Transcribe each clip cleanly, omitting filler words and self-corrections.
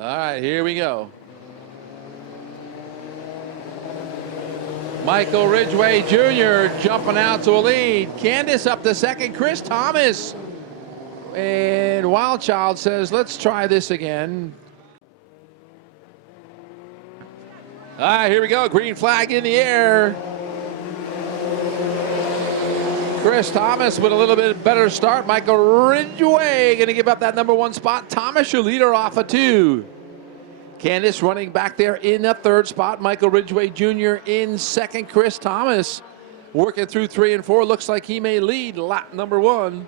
All right, here we go. Michael Ridgway Jr. jumping out to a lead. Candace up to second. Chris Thomas. And Wild Child says, let's try this again. All right, here we go. Green flag in the air. Chris Thomas with a little bit better start. Michael Ridgway going to give up that #1 spot. Thomas, your leader, off of 2. Candace running back there in the 3rd spot. Michael Ridgway Jr. in 2nd. Chris Thomas working through 3 and 4. Looks like he may lead lap #1.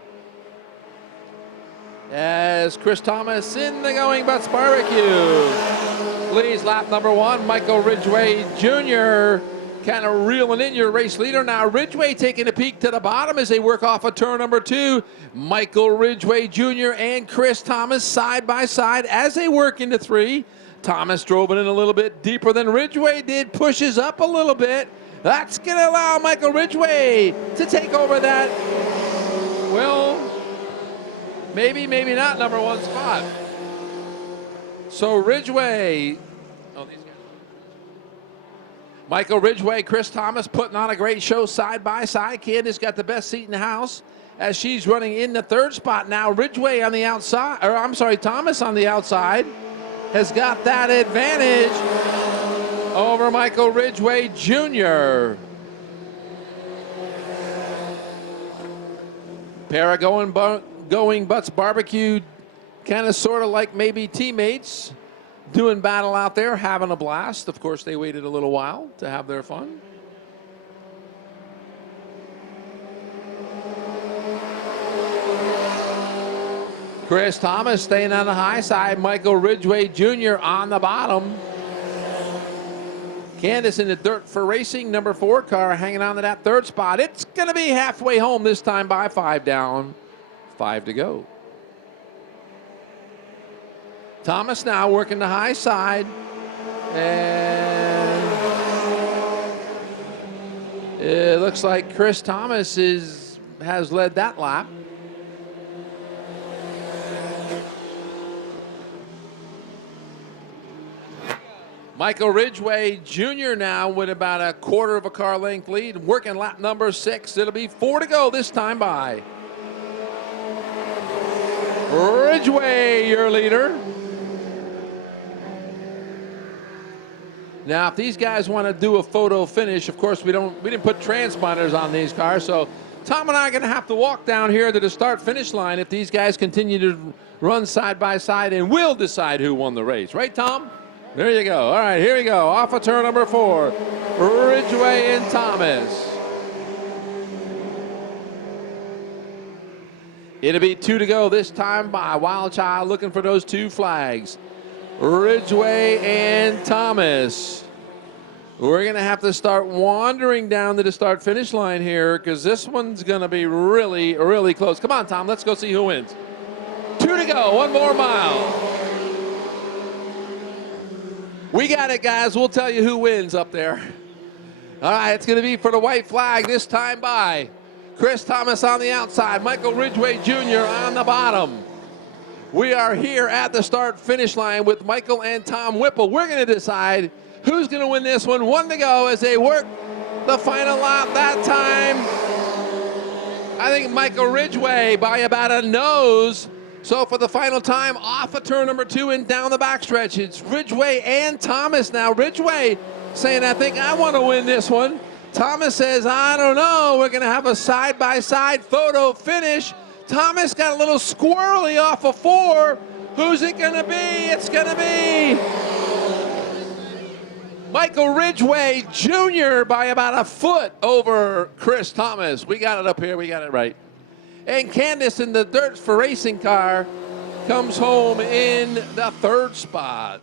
As Chris Thomas in the Going Butts Barbecue leads lap #1. Michael Ridgway Jr. kind of reeling in your race leader. Now Ridgway taking a peek to the bottom as they work off of turn #2. Michael Ridgway Jr. and Chris Thomas side by side as they work into 3. Thomas drove it in a little bit deeper than Ridgway did, pushes up a little bit. That's going to allow Michael Ridgway to take over that, well, maybe not #1 spot. So Ridgway, Michael Ridgway, Chris Thomas putting on a great show side by side. Candace got the best seat in the house as she's running in the 3rd spot now. Ridgway on the outside, or I'm sorry, Thomas on the outside has got that advantage over Michael Ridgway Jr. Pair of Going Butts Barbecue, kind of sort of like maybe teammates doing battle out there, having a blast. Of course, they waited a little while to have their fun. Chris Thomas staying on the high side. Michael Ridgway Jr. on the bottom. Candace in the Dirt for Racing #4 car hanging on to that 3rd spot. It's going to be halfway home this time by 5 down, 5 to go. Thomas now working the high side. And it looks like Chris Thomas has led that lap. Michael Ridgway Jr. now with about a 1/4 of a car length lead, working lap #6. It'll be 4 to go this time by. Ridgway, your leader. Now, if these guys want to do a photo finish, of course, we didn't put transponders on these cars, so Tom and I are going to have to walk down here to the start-finish line if these guys continue to run side by side, and we'll decide who won the race. Right, Tom? There you go. All right, here we go. Off of turn #4, Ridgway and Thomas. It'll be 2 to go this time by. Wild Child looking for those 2 flags. Ridgway and Thomas. We're going to have to start wandering down to the start-finish line here because this one's going to be really, really close. Come on, Tom, let's go see who wins. 2 to go, 1 more mile. We got it, guys. We'll tell you who wins up there. All right, it's going to be for the white flag this time by. Chris Thomas on the outside, Michael Ridgway Jr. on the bottom. We are here at the start-finish line with Michael and Tom Whipple. We're going to decide who's going to win this one. 1 to go as they work the final lap that time. I think Michael Ridgway by about a nose. So for the final time, off of turn #2 and down the backstretch, it's Ridgway and Thomas now. Ridgway saying, I think I want to win this one. Thomas says, I don't know. We're going to have a side-by-side photo finish. Thomas got a little squirrely off of 4. Who's it going to be? It's going to be Michael Ridgway Jr. by about a foot over Chris Thomas. We got it up here. We got it right. And Candace in the Dirt for Racing car comes home in the 3rd spot.